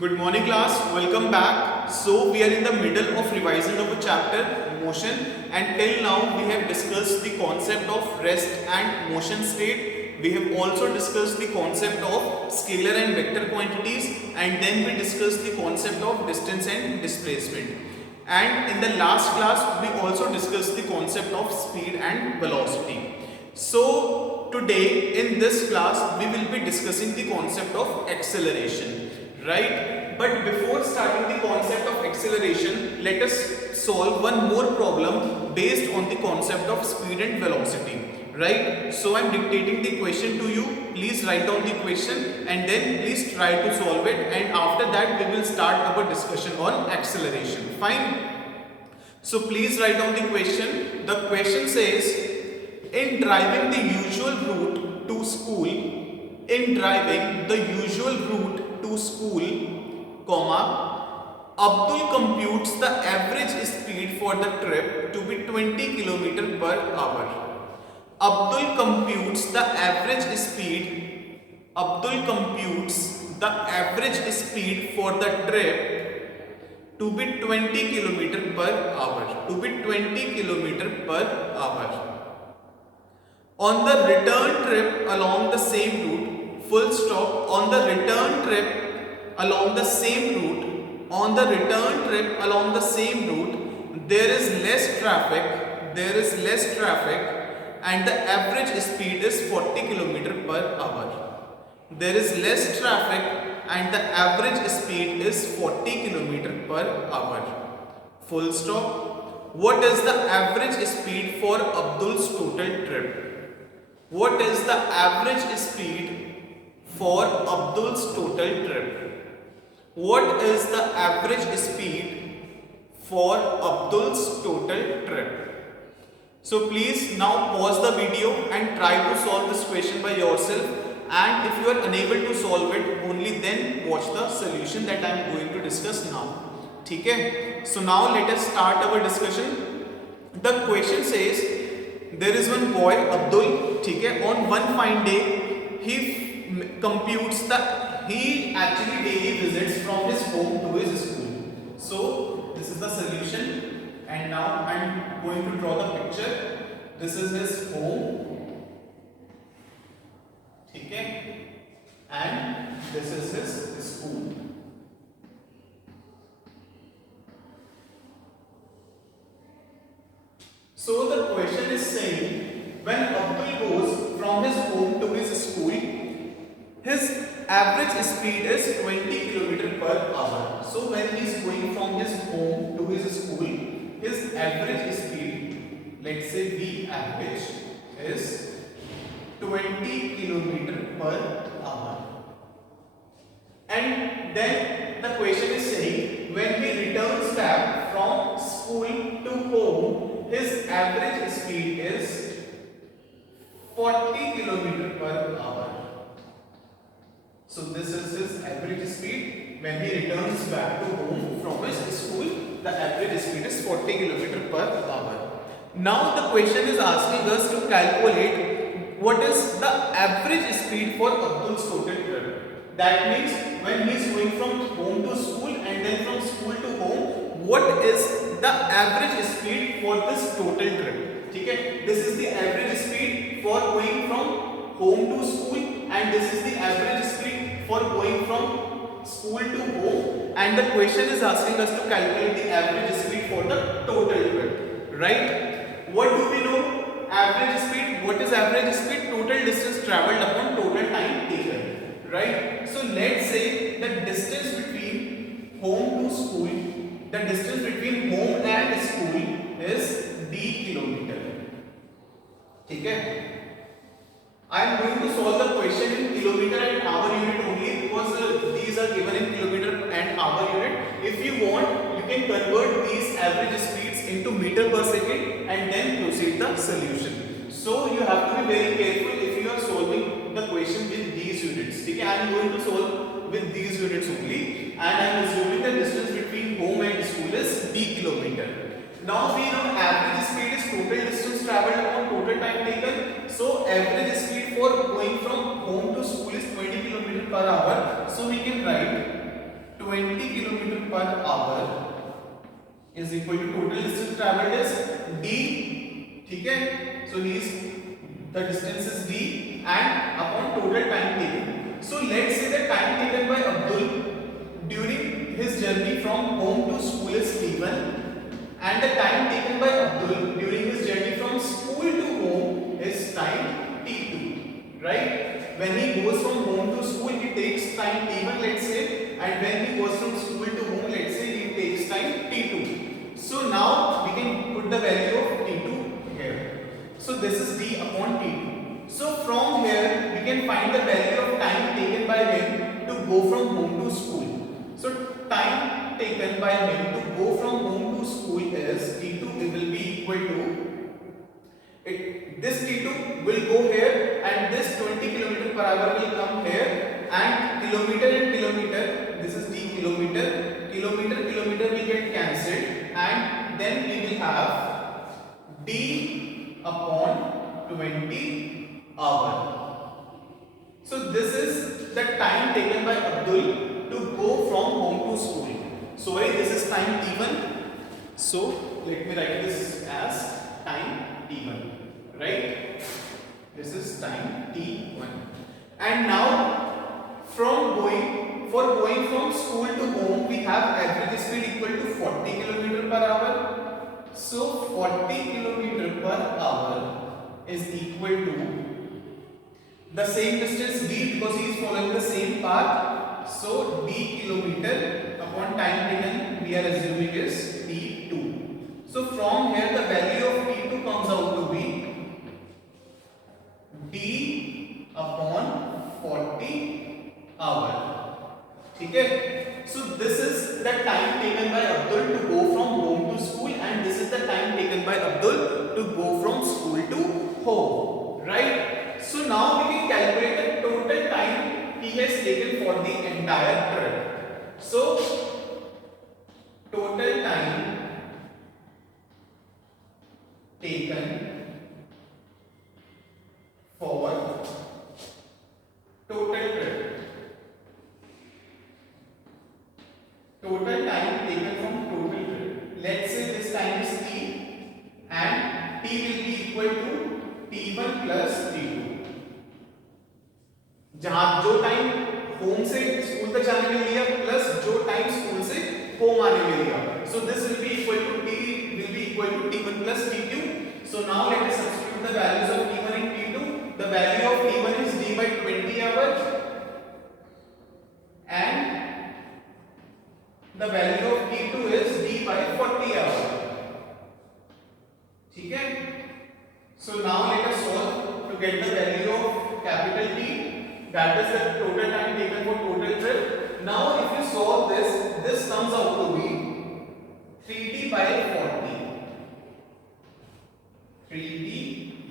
Good morning class, welcome back. So we are in the middle of revising of a chapter motion, and till now we have discussed the concept of rest and motion state. We have also discussed the concept of scalar and vector quantities, and then we discussed the concept of distance and displacement. And in the last class we also discussed the concept of speed and velocity. So today in this class we will be discussing the concept of acceleration, right? But before starting the concept of acceleration, let us solve one more problem based on the concept of speed and velocity, right? So I am dictating the question to you. Please write down the question and then please try to solve it, and after that we will start our discussion on acceleration. Fine. So please write down the question. The question says, in driving the usual route to school, Abdul computes the average speed for the trip to be 20 km per hour. Abdul computes the average speed for the trip to be 20 km per hour. On the return trip along the same route, full stop, on the return trip along the same route, there is less traffic and the average speed is 40 km per hour. There is less traffic and the average speed is 40 km per hour. Full stop. What is the average speed for Abdul's total trip? What is the average speed for Abdul's total trip? What is the average speed for Abdul's total trip? So please now pause the video and try to solve this question by yourself, and if you are unable to solve it, only then watch the solution that I am going to discuss now. Okay? So now let us start our discussion. The question says, there is one boy Abdul, okay, on one fine day he actually daily visits from his home to his school. So this is the solution, and now I am going to draw the picture. This is his home, okay, and this is his school. So the question is saying, when Abdul goes from his home to his school, his average speed is 20 km per hour. So when he is going from his home to his school, his average speed, let's say V average, is 20 km per hour. And then the question is saying, when he returns back from school to home, his average speed is 40 km per hour. So this is his average speed when he returns back to home from his school. The average speed is 40 km per hour. Now the question is asking us to calculate what is the average speed for Abdul's total trip. That means when he is going from home to school and then from school to home, what is the average speed for this total trip? Okay, this is the average speed for going from home to school, and this is the average speed for going from school to home, and the question is asking us to calculate the average speed for the total trip, right? What do we know? Average speed. What is average speed? Total distance traveled upon total time taken, right? So let's say the distance between home to school, the distance between home and school is d kilometer. Okay? I am going to solve the question in kilometer and hour unit only, because these are given in kilometer and hour unit. If you want, you can convert these average speeds into meter per second and then proceed the solution. So you have to be very careful if you are solving the question with these units. Okay? I am going to solve with these units only, and I am assuming the distance between home and school is d kilometer. Now we know average speed is total distance traveled upon total time taken. So average speed for going from home to school is 20 km per hour. So we can write 20 20 kilometer per hour is equal to total distance traveled is d, ठीक है, so the distance is d and upon total time taken. So let's say the time taken by Abdul during his journey from home to school is t1 and the time taken by Abdul during his journey from school to home is time t2, right? When he goes from home to school, he takes time t1, let's say, and when he goes from school to home, let's say, he takes time t2. So now we can put the value of t2 here. So this is d upon t2. So from here we can find the value of time taken by him to go from home to school. So time taken by him to go from home to school is t2, it will be equal to this t2 will go here and this 20 km per hour will come here and kilometer, this is d kilometer will get cancelled and then we will have d upon 20 hour. So this is the time taken by Abdul to go from home to school. So this is time t1. So let me write this as time t1, right? This is time t1. And now going from school to home, we have average speed equal to 40 km per hour. So 40 km per hour is equal to the same distance d because he is following the same path. So d kilometer upon time taken we are assuming is t2. So from here the value of t2 comes out to be d upon 40 hour. Okay. So this is the time taken by Abdul to go from home to school and this is the time taken by Abdul to go from school to home, right? So now we can calculate the total time he has taken for the entire trip. So total time taken for total trip. Total time taken from total trip. Let's say this time is t and t will be equal to t1 plus t2. जहां जो time home से school तक जाने में लिया plus जो time school से home आने में लिया. So this will be equal to t will be equal to t1 plus t2. So now let us substitute the values of t1 and t2. The value of t1 is d by 20 hours and the value of t2 is d by 40 hours. ठीक है? So now let us solve to get the value of capital T. That is the total time taken for total trip. Now if you solve this comes out to be 3d by 40. 3d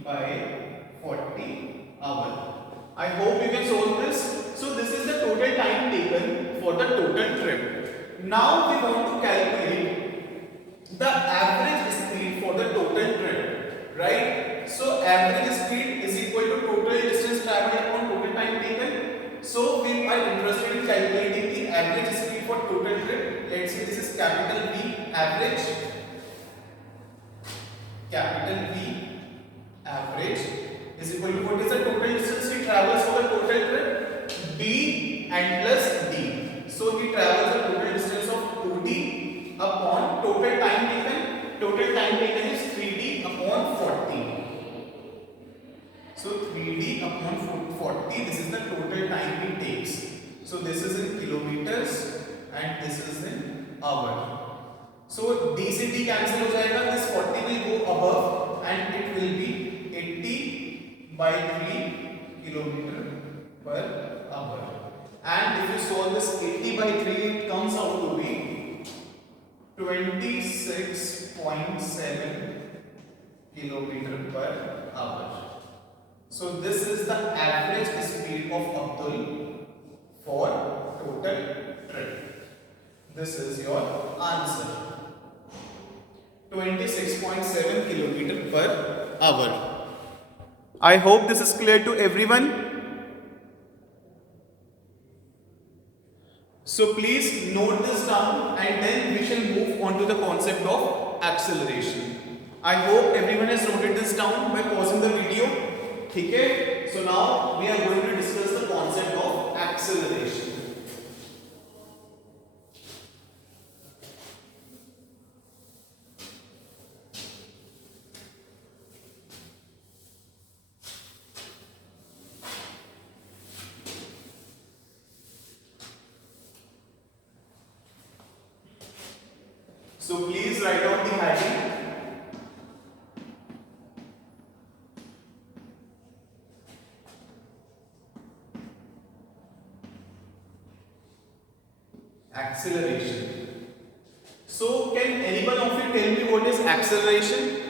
by 40 hour. I hope you can solve this. So this is the total time taken for the total trip. Now we want to calculate the average speed for the total trip, right? So average speed is equal to total distance traveled upon total time taken. So we are interested in calculating the average speed for total trip. Let's say this is capital V average. Capital V average is equal to what is the total distance he travels for the total trip? B and plus D. So he travels the total distance of 2D upon total time taken. Total time taken is 3D upon 40. So 3D upon 40, this is the total time he takes. So this is in kilometers and this is in hour. So D से D cancel हो जाएगा. This 40 will go above and it will be 80 by 3 kilometer per hour. And if you solve this 80 by 3, it comes out to be 26.7 kilometer per hour. So this is the average speed of Abdul for total trip. This is your answer. 26.7 kilometer per hour. I hope this is clear to everyone. So please note this down and then we shall move on to the concept of acceleration. I hope everyone has noted this down by pausing the video. Okay? So now we are going to discuss the concept of acceleration. So please write down the heading. Acceleration. So can anyone of you tell me what is acceleration?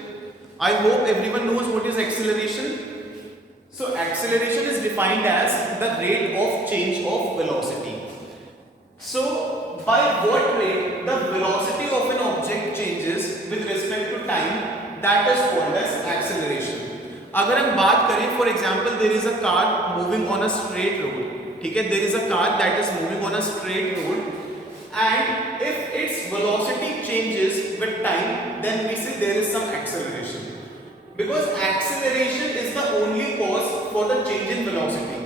I hope everyone knows what is acceleration. So acceleration is defined as the rate of change of velocity. So by what rate the velocity of an object changes with respect to time, that is called as acceleration. अगर हम बात करें, for example, there is a car moving on a straight road. ठीक है, there is a car that is moving on a straight road, and if its velocity changes with time, then we say there is some acceleration. Because acceleration is the only cause for the change in velocity.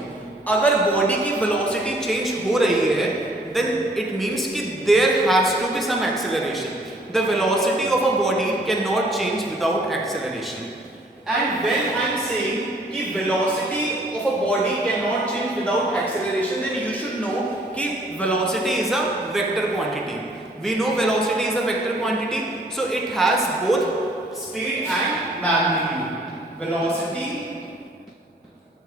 अगर body की velocity change हो रही है, then it means कि there has to be some acceleration. The velocity of a body cannot change without acceleration. And when I am saying कि velocity of a body cannot change without acceleration, then you should know कि velocity is a vector quantity. We know velocity is a vector quantity, so it has both speed and magnitude. Velocity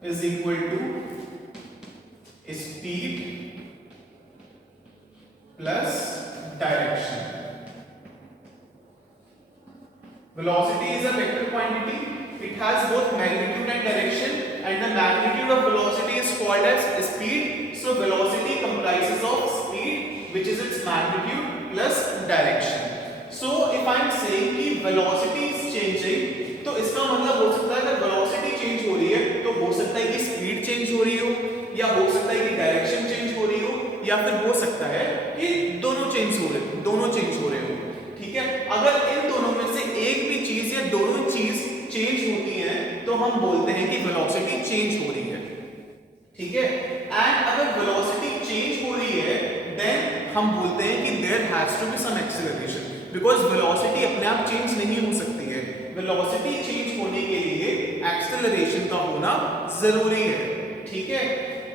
is equal to speed plus direction. Velocity is a vector quantity. It has both magnitude and direction, and the magnitude of velocity is called as speed. So velocity comprises of speed, which is its magnitude, plus direction. So if I am saying कि velocity is changing, तो इसका मतलब हो सकता है अगर velocity change हो रही है तो हो सकता है कि speed change हो रही हो, या हो सकता है कि direction change हो रही हो, या फिर हो सकता है कि दोनों change हो रहे हो. ठीक है, अगर इन दोनों में से एक भी चीज या दोनों चीज चेंज होती है तो हम बोलते हैं कि वेलोसिटी चेंज हो रही है. ठीक है, एंड अगर वेलोसिटी चेंज हो रही है देन हम बोलते हैं कि there has to be some acceleration, because velocity अपने आप चेंज नहीं हो सकती है. वेलोसिटी चेंज होने के लिए एक्सेलरेशन का होना जरूरी है. ठीक है,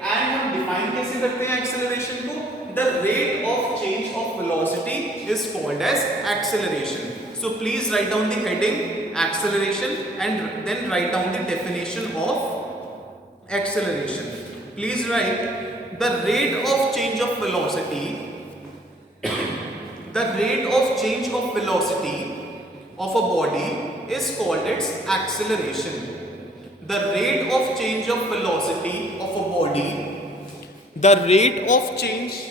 एंड हम डिफाइन कैसे करते हैं एक्सेलरेशन को? The rate of change of velocity is called as acceleration. So please write down the heading acceleration and then write down the definition of acceleration. Please write the rate of change of velocity. The rate of change of velocity of a body is called its acceleration. The rate of change of velocity of a body, the rate of change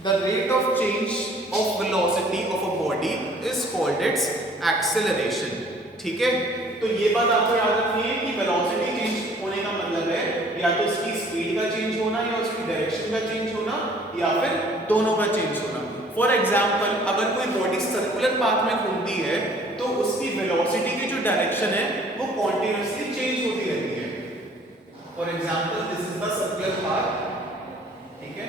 of velocity of a body is called its acceleration. ठीक है, तो ये बात आपको याद रखनी है कि वेलोसिटी चेंज होने का मतलब है या तो इसकी स्पीड का चेंज होना, या उसकी डायरेक्शन का चेंज होना, या फिर दोनों का चेंज होना. फॉर एग्जांपल, अगर कोई बॉडी सर्कुलर पाथ में घूमती है तो उसकी वेलोसिटी की जो डायरेक्शन है वो कॉन्टिन्यूअसली चेंज होती रहती है. For example, this is the circular path. ठीक है,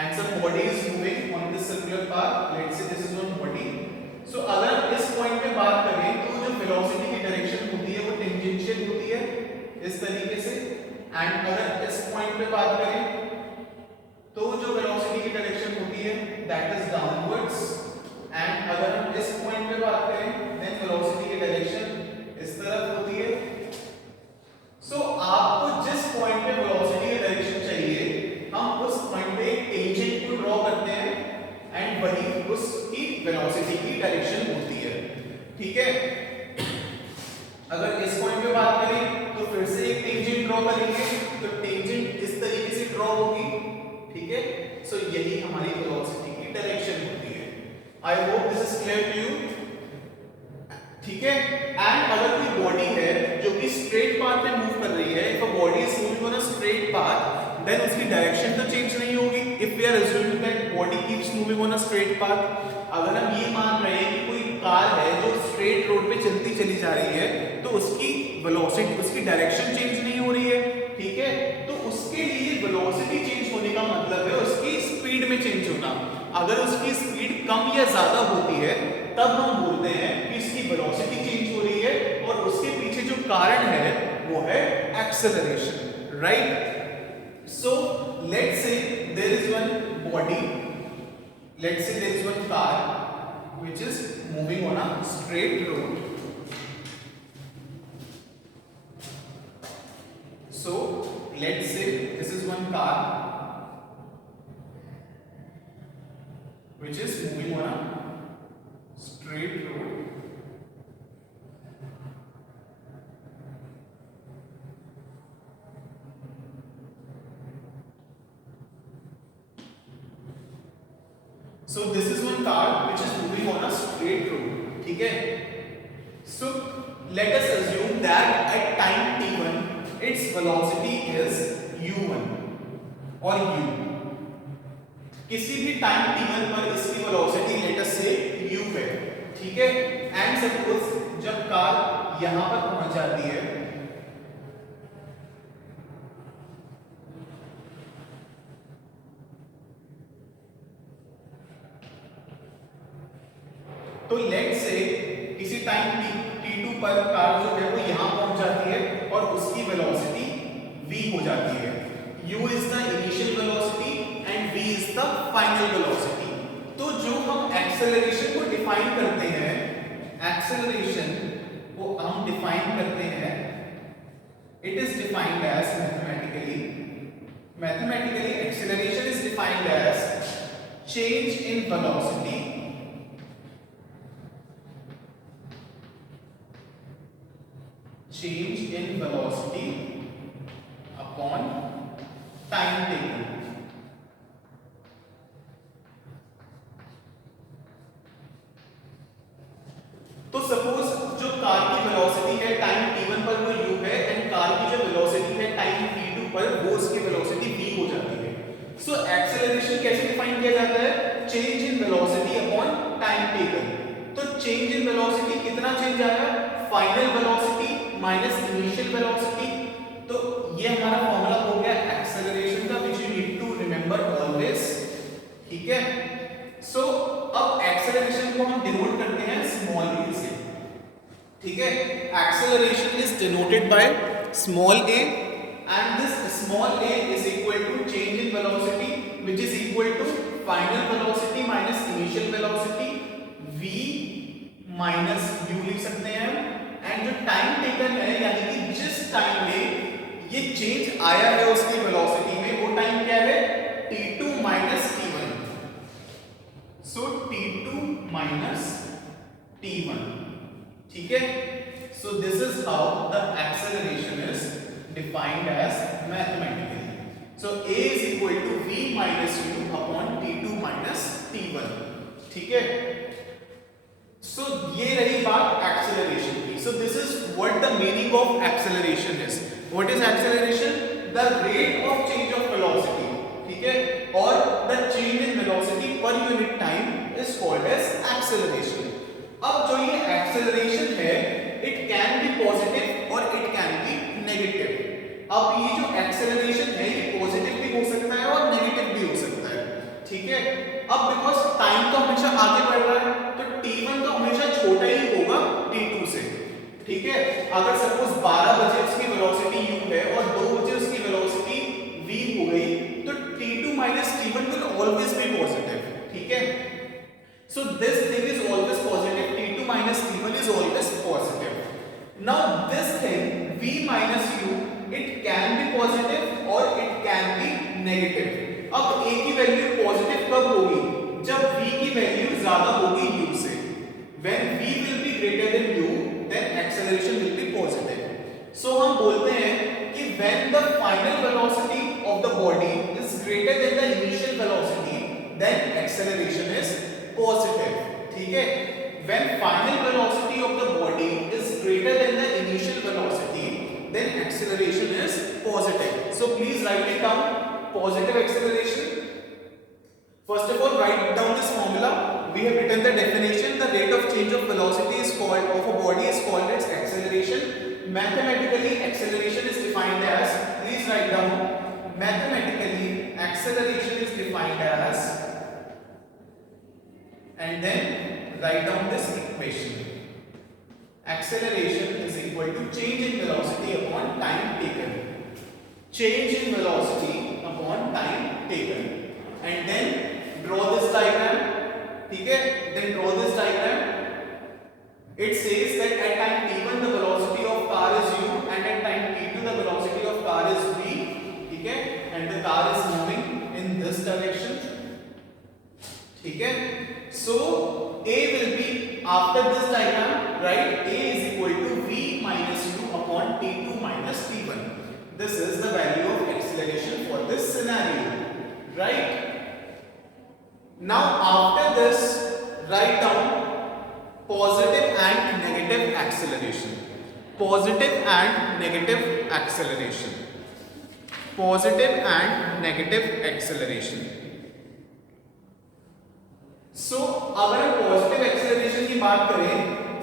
and some body is moving on this circular path. Let's say this is one body. So अगर हम इस पॉइंट पे बात करें तो जो वेलोसिटी की डायरेक्शन होती है वो टेंजेंशियल होती है इस तरीके से, एंड अगर इस पॉइंट पे बात करें तो जो वेलोसिटी की डायरेक्शन होती है दैट इज डाउनवर्ड्स, एंड अगर हम इस पॉइंट पे बात करें देन वेलोसिटी की डायरेक्शन इस तरफ होती है. सो आपको जिस पॉइंट पे वेलोसिटी की डायरेक्शन चाहिए हम उस पॉइंट पे एक टेंजेंट को ड्रॉ करते हैं एंड वही उसकी वेलोसिटी की डायरेक्शन होती है. ठीक है, अगर इस पॉइंट पे बात करें तो फिर से एक टेंजेंट ड्रॉ करेंगे तो टेंजेंट इस तरीके से ड्रॉ होगी. ठीक है, सो यही हमारी वेलोसिटी की डायरेक्शन होती है. I hope this is clear to you. ठीक है, एंड अगर कोई बॉडी है जो कि स्ट्रेट पाथ में मूव कर रही है, if a body is moving on a straight path, then उसकी डायरेक्शन तो चेंज नहीं होगी। If we are assuming that body keeps moving on a straight path, अगर हम ये मान रहे हैं कि कोई कार है जो स्ट्रेट रोड पे चलती चली जा रही है, तो उसकी वेलोसिटी, उसकी डायरेक्शन चेंज नहीं हो रही है, ठीक है। तो उसके लिए वेलोसिटी चेंज होने का मतलब है उसकी स्पीड में चेंज होना। अगर उसकी स्पीड कम या ज्यादा होती है तब हम बोलते हैं कि इसकी वेलोसिटी चेंज हो रही है, और उसके पीछे जो कारण है वो है acceleration, right. So let's say there is one body, let's say there is one car which is moving on a straight road. So let's say this is one car which is moving on a straight road. So this is one car which is moving on a straight road, ठीक है। So let us assume that at time t1 its velocity is u1 और u, किसी भी time t1 पर इसकी velocity let us से u है, ठीक है। एंड सपोज जब कार यहां पर पहुंच जाती है, तो लेट से किसी टाइम t2 पर कार जो है वो यहां पहुंच जाती है और उसकी वेलोसिटी v हो जाती है। u is the initial velocity and v is the final velocity. तो जो हम एक्सेलरेशन को डिफाइन करते हैं, एक्सेलरेशन को हम डिफाइन करते हैं, it is defined as mathematically acceleration is defined as change in velocity upon time taken। तो सपोज जो कार की वेलोसिटी है टाइम t1 पर वो u है, एंड कार की जो वेलोसिटी है टाइम t2 पर वो उसकी वेलोसिटी v हो जाती है। सो एक्सेलरेशन कैसे डिफाइन किया जाता है? Change in velocity upon time taken. तो चेंज इन वेलोसिटी कितना चेंज आया? Final velocity minus initial velocity. तो ये हमारा फॉर्मूला हो गया एक्सेलरेशन का, which you need to remember always, ठीक है। सो अब एक्सेलरेशन को हम डिनोट करते हैं स्मॉल a से, ठीक है। Acceleration is denoted by small a and this small a is equal to change in velocity which is equal to final velocity minus initial velocity, v minus u लिख सकते हैं। And जो time taken है, यानी कि जिस time में ये चेंज आया है उसकी वेलोसिटी में, वो टाइम क्या है? t2 minus t1। सो t2 माइनस t1, ठीक है। So this is how the acceleration is defined as mathematically. So a is equal to v minus u upon t2 minus t1, ठीक है। So ये रही बात एक्सेलरेशन की। So this is what the meaning of acceleration is. What is acceleration? The rate of change of velocity, ठीक है, और the change in velocity per unit time is called as acceleration. अब जो ये acceleration है, it can be positive और it can be negative. अब ये जो acceleration है ये positive भी हो सकता है और negative भी हो सकता है, ठीक है। अब बिकॉज टाइम तो हमेशा आगे बढ़ रहा है, तो t1 तो हमेशा छोटा ही होगा t2 से, ठीक है। अगर सपोज 12 बजे उसकी वेलोसिटी u है और 2 बजे उसकी वेलोसिटी v हो गई, तो t2 minus t1 will always be positive, ठीक है। So this thing is always positive, t2 minus t1 is always positive. Now this thing v minus u, it can be positive और it can be negative. अब a की value positive कब होगी? जब v की value ज्यादा होगी u से। When v will be greater than u, then acceleration will be positive. So हम बोलते हैं कि when the final velocity of the body is greater than the initial velocity, then acceleration is positive, ठीक है। When final velocity of the body is greater than the initial velocity, then acceleration is positive. So please write it down. positive acceleration? First of all, write down this formula. We have written the definition. The rate of change of velocity is called of a body is called its acceleration. Mathematically, acceleration is defined as, please write down, mathematically acceleration is defined as, and then write down this equation. Acceleration is equal to change in velocity upon time taken. Change in velocity upon time taken. And then draw this diagram. Okay? Then draw this diagram. It says that at time t1 the velocity of car is u, and at time t2 the velocity of car is v. Okay? And the car is moving in this direction. Okay? So A will be after this diagram, right? A is equal to v minus u upon t2 minus t1. This is the value of acceleration for this scenario, right? Now after this, write down positive and negative acceleration. Positive and negative acceleration. Positive and negative acceleration. So अगर हम positive acceleration की बात करें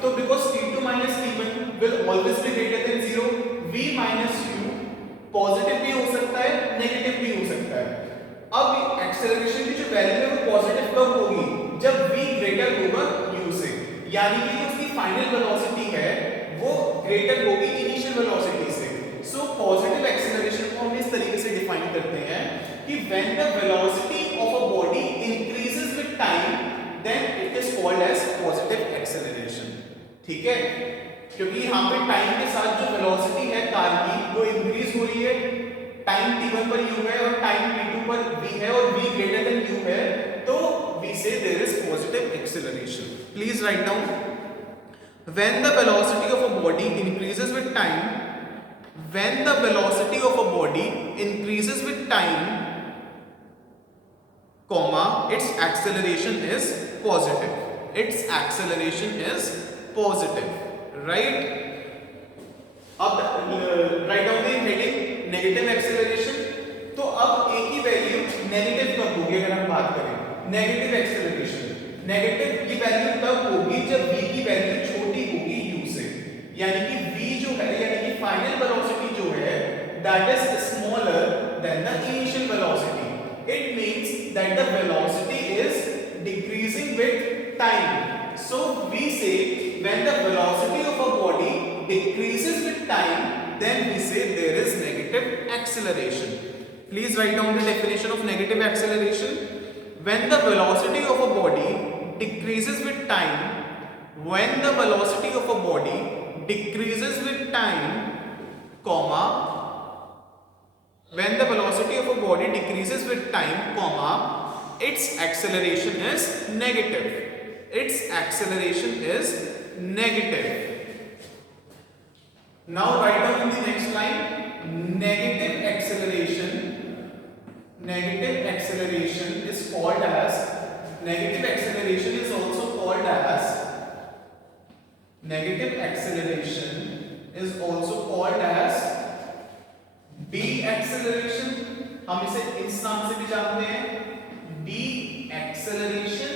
तो because t2 minus t1 will always be greater than 0, v minus u positive भी हो सकता है, नेगेटिव भी हो सकता है. अब एक्सेलरेशन की जो वैल्यू है वो पॉजिटिव कब होगी? जब v ग्रेटर होगा u से, यानी कि उसकी फाइनल वेलोसिटी है वो ग्रेटर होगी इनिशियल वेलोसिटी से. सो पॉजिटिव एक्सेलरेशन को हम इस तरीके से डिफाइन करते हैं कि when the velocity of a body increases with time then it is called as positive acceleration. ठीक है, क्योंकि यहाँ पे टाइम के साथ जो वेलोसिटी है कार की वो इंक्रीज हो रही है. टाइम t1 पर u है और टाइम t2 पर v है और v ग्रेटर देन u है, तो we say there is positive acceleration. Please write down, when the velocity of a body increases with time, when the velocity of a body increases with time, comma, its acceleration is positive. Its acceleration is positive, right? अब write down the heading negative acceleration. तो अब a की value negative कब होगी? अगर हम बात करें नेगेटिव एक्सेलरेशन, नेगेटिव की वैल्यू तब होगी जब v की वैल्यू छोटी होगी u से, यानी कि v जो है यानी कि फाइनल वेलोसिटी जो है that is smaller than the initial velocity. It means that the velocity is decreasing with time. So we say when the velocity of a body decreases with time, then we say there is negative acceleration. Please write down the definition of negative acceleration. When the velocity of a body decreases with time, when the velocity of a body decreases with time, comma, when the velocity of a body decreases with time, comma, its acceleration is negative. Its acceleration is negative. Now write down in the next line, negative acceleration. Negative acceleration is called as, negative acceleration is also called as, negative acceleration is also called as deceleration. हम इसे इस नाम से भी जानते हैं, deceleration,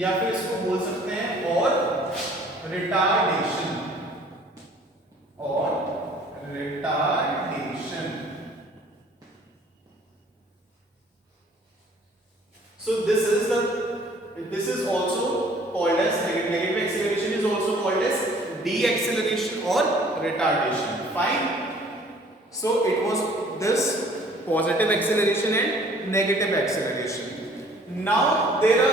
या फिर इसको बोल सकते हैं और retardation, और retardation. So this is also called as negative acceleration is also called as deceleration or retardation. Fine. So it was this positive acceleration and negative acceleration. Now there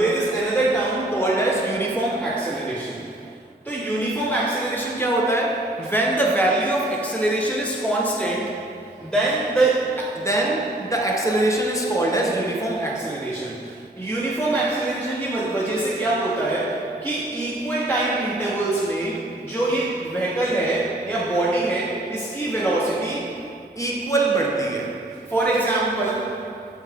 is another term called as uniform acceleration. तो uniform acceleration क्या होता है? When the value of acceleration is constant, then the acceleration is called as uniform acceleration. Uniform acceleration की वजह से क्या होता है कि equal time intervals में जो ये vehicle है या body है इसकी velocity equal बढ़ती है. For example,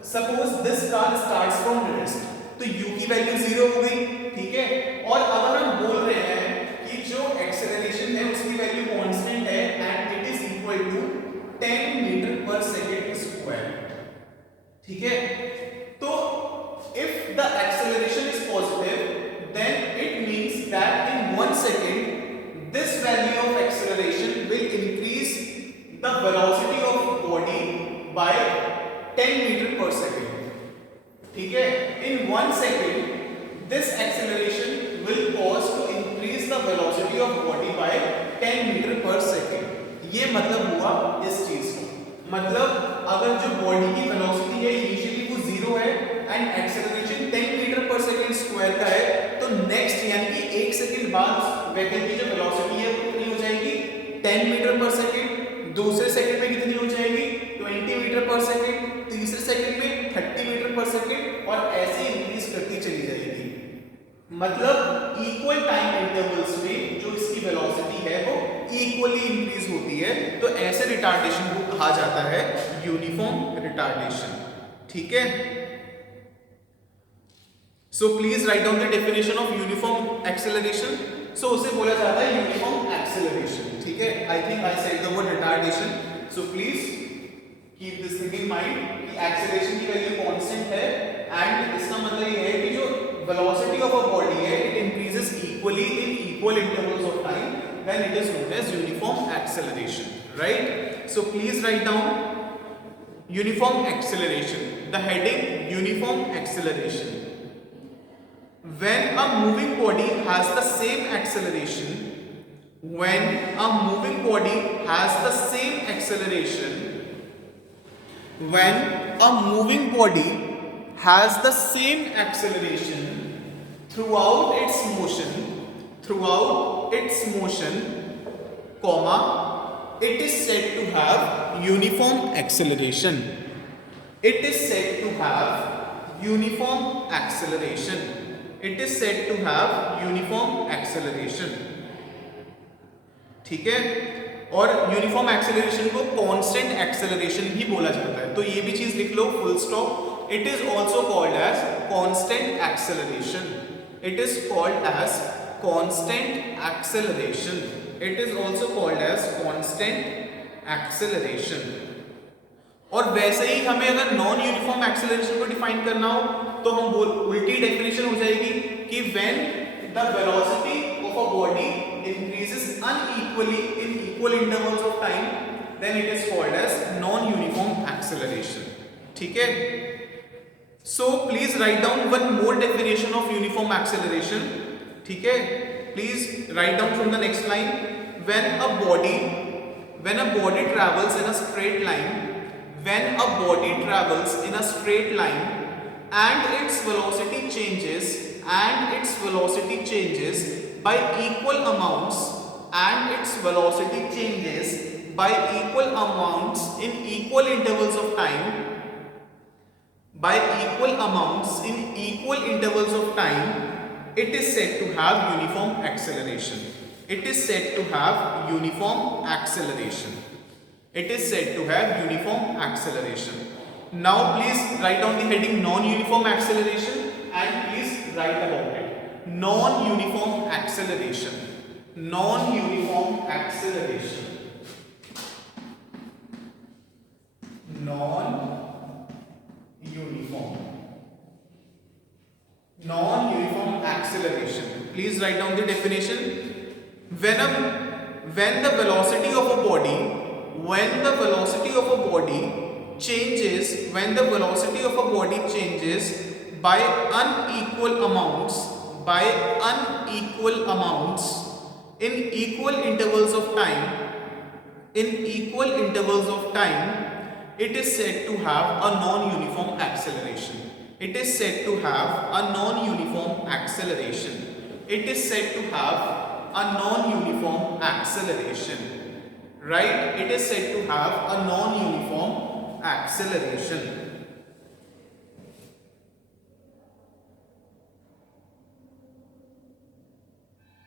suppose this car starts from rest, तो u की वैल्यू 0 हो गई, ठीक है. और अगर हम बोल रहे हैं कि जो acceleration है उसकी वैल्यू कांस्टेंट है and it is equal to 10 metre per second ठीक है, तो if the acceleration is positive, then it means that in 1 second this value of acceleration will increase the velocity of body by 10 meter per second. ठीक है, in 1 second this acceleration will cause to increase the velocity of body by 10 meter per second. ये मतलब हुआ इस चीज का, मतलब अगर जो बॉडी की वेलोसिटी है इनिशियली वो 0 है and acceleration 10 metre per second square का है, तो नेक्स्ट यानी कि 1 सेकंड बाद व्हीकल की जो वेलोसिटी है वो कितनी हो जाएगी 10 मीटर पर सेकंड, दूसरे सेकंड में कितनी हो जाएगी 20 मीटर पर सेकंड, तीसरे सेकंड में 30 मीटर पर सेकंड और ऐसे इंक्रीज करती चली जाएगी। मतलब इक्वल टाइम इंटरवल्स में जो इसकी वेलोसिटी है वो इक्वली इंक्रीज होती है, तो ऐसे रिटार्डेशन को कहा जाता है यूनिफॉर्म रिटार्डेशन। ठीक है, so please write down the definition of uniform acceleration. So उसे बोला जाता है यूनिफॉर्म एक्सेलरेशन। ठीक है, I think I said the word retardation, so please keep this thing in mind कि एक्सेलरेशन की वैल्यू कांस्टेंट है एंड इसका मतलब ये है कि जो velocity of a body है it increases equally in equal intervals of time, then it is known as uniform acceleration, right? So please write down uniform acceleration. The heading uniform acceleration. When a moving body has the same acceleration, when a moving body has the same acceleration, when a moving body has the same acceleration throughout its motion, comma, it is said to have uniform acceleration. It is said to have uniform acceleration. It is said to have uniform acceleration. ठीक है, और uniform acceleration को constant acceleration भी बोला जाता है, तो ये भी चीज लिख लो full stop. It is also called as constant acceleration. It is called as constant acceleration. It is also called as constant acceleration. और वैसे ही हमें अगर नॉन यूनिफॉर्म एक्सेलरेशन को डिफाइन करना हो तो हम उल्टी डेफिनेशन हो जाएगी कि when the velocity of a body increases unequally in equal intervals of time, then it is called as non-uniform acceleration. ठीक है, so please write down one more definition of uniform acceleration. ठीक है, please write down from the next line. When a body travels in a straight line, when a body travels in a straight line and its velocity changes by equal amounts, and its velocity changes by equal amounts in equal intervals of time, by equal amounts in equal intervals of time, it is said to have uniform acceleration. It is said to have uniform acceleration. It is said to have uniform acceleration. Now please write down the heading non-uniform acceleration and please write about it. Non-uniform acceleration. Non-uniform acceleration. Non-uniform acceleration. Please write down the definition. When the velocity of a body changes by unequal amounts in equal intervals of time, it is said to have a non-uniform acceleration. It is said to have a non-uniform acceleration. It is said to have a non-uniform acceleration. Right? It is said to have a non-uniform acceleration.